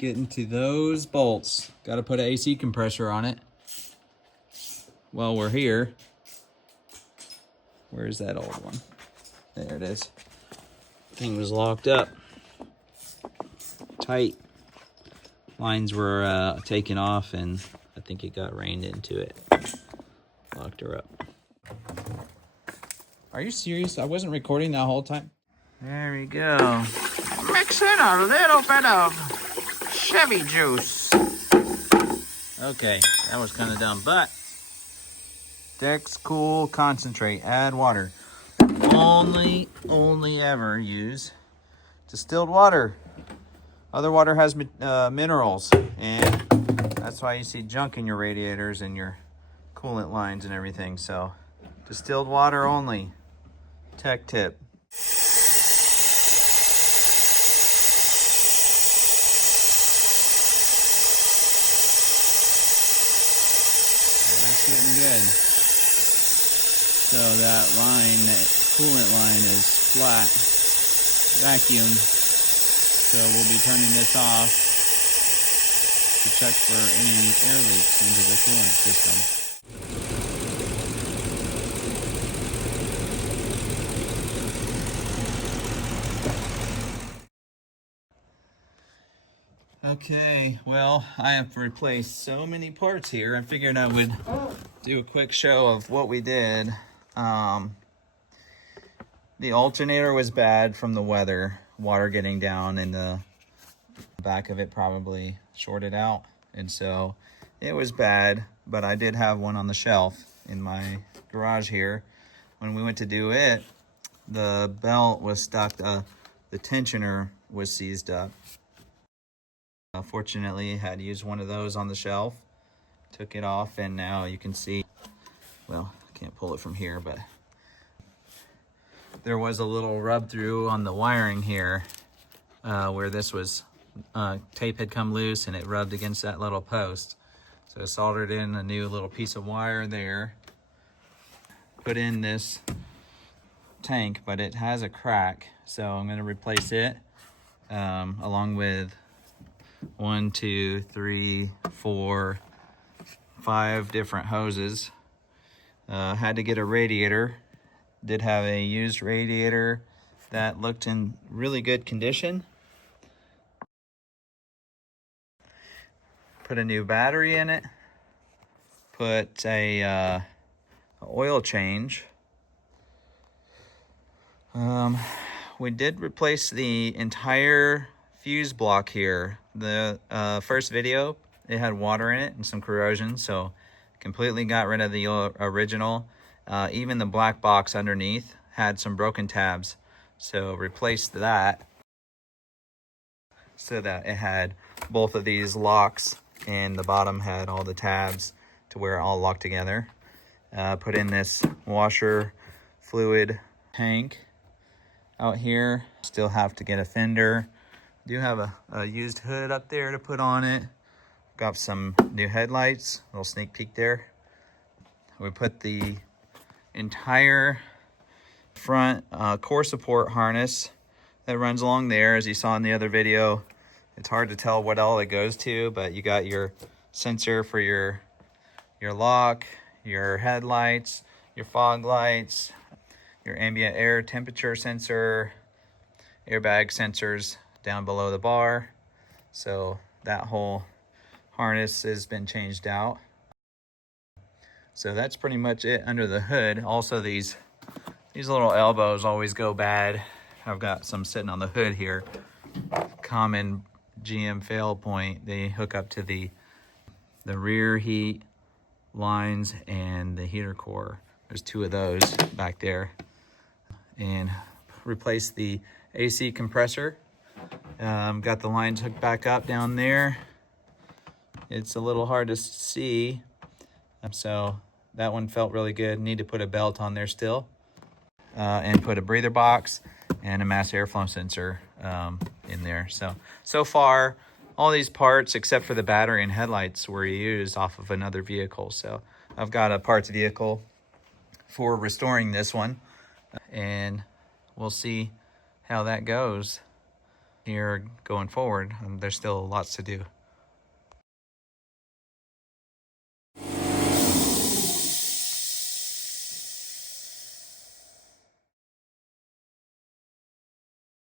getting to those bolts. Got to put an AC compressor on it. While we're here, where's that old one? There it is. Thing was locked up tight. Lines were taken off, and I think it got rained into it. Locked her up. Are you serious? I wasn't recording that whole time. There we go. Mix in a little bit of Chevy juice. Okay, that was kind of dumb, but Dex Cool Concentrate. Add water. Only ever use distilled water. Other water has minerals, and that's why you see junk in your radiators and your coolant lines and everything. So, distilled water only. Tech tip. That's getting good. So that line, that coolant line is flat, vacuum. So we'll be turning this off to check for any air leaks into the coolant system. Okay, well, I have replaced so many parts here. I figured I would do a quick show of what we did. The alternator was bad from the weather. Water getting down, and the back of it probably shorted out, and so it was bad. But I did have one on the shelf in my garage here. When we went to do it, the belt was stuck, the tensioner was seized up. Fortunately, I had used one of those on the shelf, took it off, and now you can see, well, I can't pull it from here, but there was a little rub through on the wiring here where this was, tape had come loose and it rubbed against that little post. So I soldered in a new little piece of wire there, put in this tank, but it has a crack. So I'm gonna replace it along with 1, 2, 3, 4, 5 different hoses. Had to get a radiator. Did have a used radiator that looked in really good condition. Put a new battery in it. Put a oil change. We did replace the entire fuse block here. The first video, it had water in it and some corrosion, so completely got rid of the original. Even the black box underneath had some broken tabs, so replaced that so that it had both of these locks, and the bottom had all the tabs to where it all locked together. Put in this washer fluid tank out here. Still have to get a fender. Do have a used hood up there to put on it. Got some new headlights, little sneak peek there. We put the entire front core support harness that runs along there. As you saw in the other video, it's hard to tell what all it goes to, but you got your sensor for your lock, your headlights, your fog lights, your ambient air temperature sensor, airbag sensors down below the bar. So that whole harness has been changed out. So that's pretty much it under the hood. Also, these little elbows always go bad. I've got some sitting on the hood here. Common GM fail point. They hook up to the rear heat lines and the heater core. There's 2 of those back there. And replace the AC compressor. Got the lines hooked back up down there. It's a little hard to see. So that one felt really good. Need to put a belt on there still. And put a breather box and a mass airflow sensor in there. So far, all these parts except for the battery and headlights were used off of another vehicle. So I've got a parts vehicle for restoring this one, and we'll see how that goes. here going forward. There's still lots to do.